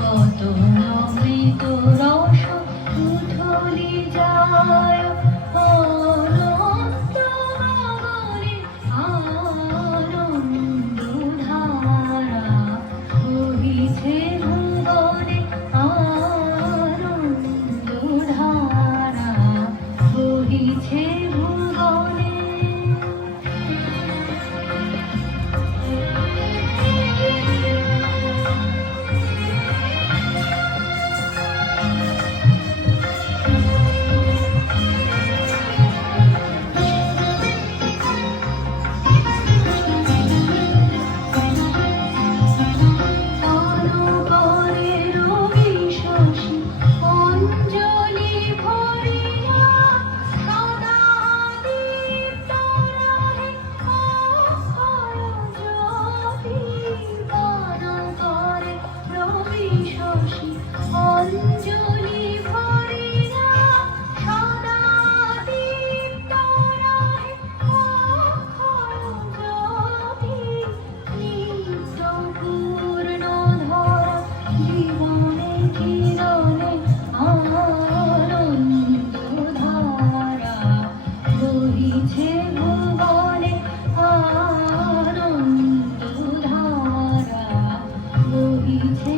কত অমৃত রস যায়। you